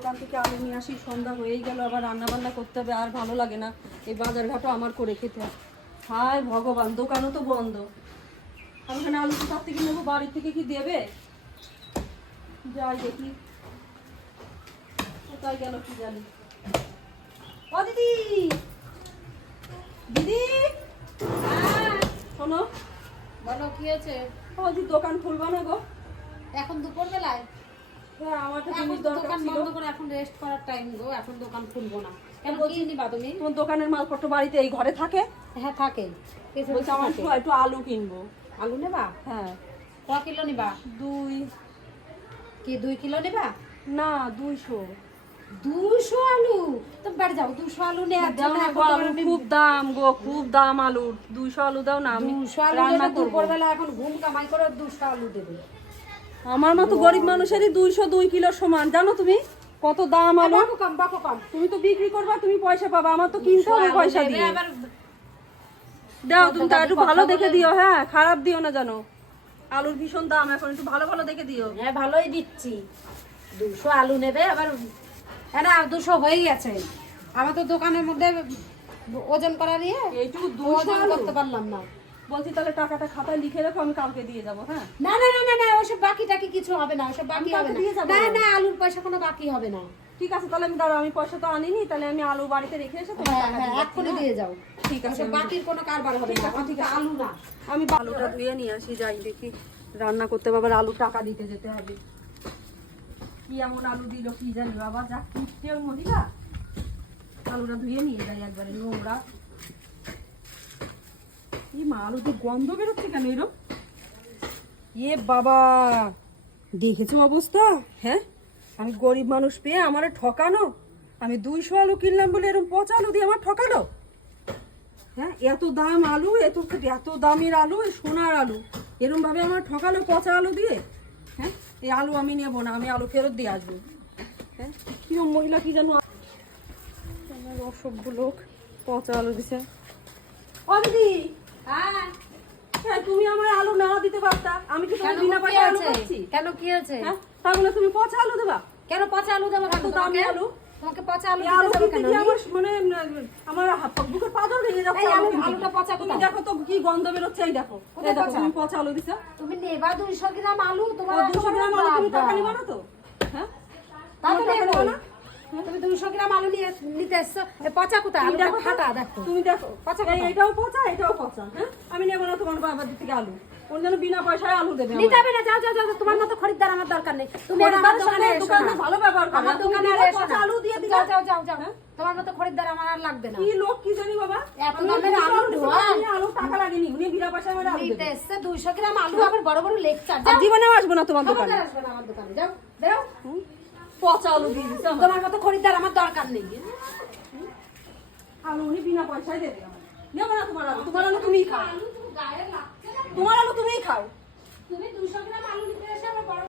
দোকান থেকে আলু নিয়ে আসি, সন্ধ্যা হয়েই গেল, আবার রান্না বান্না করতে হবে, আর ভালো লাগে না। এই বাজার ঘাটও আমার করে খেতে হয়। হায় ভগবান, দোকানও তো বন্ধ। আমি এখানে আলু কোথার থেকে নেবো? বাড়ির থেকে কি দেবে? যাই দেখি কোথায় গেল কি জানি। ও দিদি, দিদি শোনো। বলো কি আছে? ও দিদি, দোকান খুলবা না গো? এখন দুপুর বেলায়? হ্যাঁ, আমার তো এখন জিনিস দরকার দোকান ছিল। বন্ধ করে এখন রেস্ট করার টাইম গো, এখন দোকান খুলবো না। কেন, কি নিবা তুমি? তোমার দোকানের মালপত্র বাড়িতে এই ঘরে থাকে? হ্যাঁ থাকে। বলছি আমার একটু আলু কিনবো। আলু নেবা? হ্যাঁ। ক কিলো নিবা? 2 কি 2 কিলো নিবা? না, 200। 200 আলু? তো বাড়ি যাও, 200 আলু নেওয়ার জন্য এখন আলুর খুব দাম গো, খুব দাম আলুর। 200 আলু দাও না, আমি 200 আলু রান্না নেবে? করবো। দুপুর বেলা এখন ঘুম কামাই করে 200 আলু দেবে? আমার মতো গরিব মানুষেরই 202 কিলো সমান, জানো তুমি কত দাম আলু? বাকো কম, বাকো কম। তুমি তো বিক্রি করবা, তুমি পয়সা পাবা, আমার তো কিনতে হবে পয়সা দিয়ে। আবার দাও তুমি, তা একটু ভালো দেখে দিও। হ্যাঁ, খারাপ দিও না জানো। আলুর ভীষণ দাম এখন, একটু ভালো ভালো দেখে দিও। হ্যাঁ ভালোই দিচ্ছি। 200 আলু নেবে আবার? হ্যাঁ না, 200 হয়ে গেছে। আমার তো দোকানের মধ্যে ওজন করা নিয়ে এইটুকু 200 ওজন আলু করতে পারলাম না। বলছি, তাহলে টাকাটা খাতায় লিখে রাখো, আমি কালকে দিয়ে যাবো। হ্যাঁ, না না না না না, ওসব বাকি টাকি কিছু হবে না, ওসব বাকি হবে দিয়ে যাবো। না। না না, আলুর পয়সা কোনো বাকি হবে না। ঠিক আছে, তাহলে আমি দাঁড়াও, আমি পয়সা তো আনিনি, তাহলে আমি আলু বাড়িতে রেখে এসে তোমার হ্যাঁ টাকা হ্যাঁ, দিয়ে এক্ষুনি যাচ্ছি, দিয়ে যাও। ঠিক আছে, ওসব বাকির কোনো কারবার হবে ঠিক না। আছে, ঠিক আছে। আলু না। আমি আলুটা ধুয়ে নিয়ে আসি, যাই দেখি রান্না করতে হবে, আবার আলু টাকা দিতে যেতে হবে। কি এমন আলু দিল কি জানি বাবা, যা কিনতে মহিলা। আলুটা ধুয়ে নিয়ে যাই একবারে, নোংরা। এই মা, আলু তো গন্ধ বেরোচ্ছে কেন এরকম? এ বাবা, দেখেছো অবস্থা? হ্যাঁ, আমি গরিব মানুষ পেয়ে আমারে ঠকানো। আমি 200 আলু কিনলাম বলে এরকম পচা আলু দিয়ে আমার ঠকালো। হ্যাঁ, এত দাম আলু, এত দামের আলু, এই সোনার আলু, এরকম ভাবে আমার ঠকালো পচা আলু দিয়ে। হ্যাঁ, এই আলু আমি নেবো না, আমি আলু ফেরত দিয়ে আসবো। হ্যাঁ, কিরম মহিলা কি জানো, অসভ্য লোক, পচা আলু দিছে। ও দিদি, হ্যাঁ হ্যাঁ, তুমি আমার আলু না দিতে পারতা, আমি কি তোমার বিনা পয়সায় আলু খাচ্ছি? কেন, কি আছে? হ্যাঁ, তাহলে তুমি পচা আলু দেবা? কেন পচা আলু দেবো? এত দামি আলু? তোমাকে পচা আলু এই আলু দিতে যাবো খেতে কেন? কি আমার বুকের পাঁজর ভেঙে যাচ্ছে। এই আলু আলু- কিনতে। আলুটা পচা তুমি কোথায়? দেখো তো কি গন্ধ বেরোচ্ছে, এই দেখো, কোথায় এই দেখো, পচা? তুমি পচা আলু দিছো। তুমি নেবা 200 গ্রাম আলু, তোমার 200 গ্রাম আলু তুমি টাকা নিবা না তো? হ্যাঁ, তা তো টাকা নেবো নিবা না? তুমি 200 গ্রাম আলু নিতে এসছো, পচা কোথায়? তুমি আলুটা দেখো তো, ফাটা দেখো। তুমি দেখো, পচা এই কোথায়? এটাও পচা, এটাও পচা। হ্যাঁ, আমি নেবো না তোমার বাবার দিক থেকে আলু। ওর জন্য বিনা পয়সায় আলু দেবে নিতে আমায়। হবে না, যাও যাও যাও, তোমার মতো খরিদ্দার আমার দরকার নেই। তুমি আর আমার খরিদ্দারের দোকানে সঙ্গে এসো দোকানে না। ভালো ব্যবহার করো আমার না, তুমি দোকানে আর দিলে এসো পচা না। আলু দিয়ে দিলে। যাও যাও যাও যাও, হ্যাঁ? তোমার মতো খরিদ্দার আমার আর লাগবে না। কি লোক কি জানি বাবা, এত আমি দামের 200 আলু দিছি, ঢোয়া। আমি আলু টাকা লাগেনি, উনি বিনা পয়সায় আমার আলু নিতে দেবে। এসছে 200 গ্রাম আলু, আবার বড় বড় লেকচার। আর জীবনেও আসবো না তোমার দোকানে। খবরদার আসবে না আমার দোকানে, যাও বেরো। পচা আলু দিয়ে দিচ্ছে আমার। তোমার মতো খরিদ্দার আমার দরকার নেই। আলু উনি বিনা পয়সায় দেবে আমার। নেবো না তোমার আলু, তোমার আলু তুমিই খাও, আলু তো গায়ে লাগছে না। তোমার আলু তুমিই খাও। তুমি 200 গ্রাম আলু নিতে এসে আবার বড়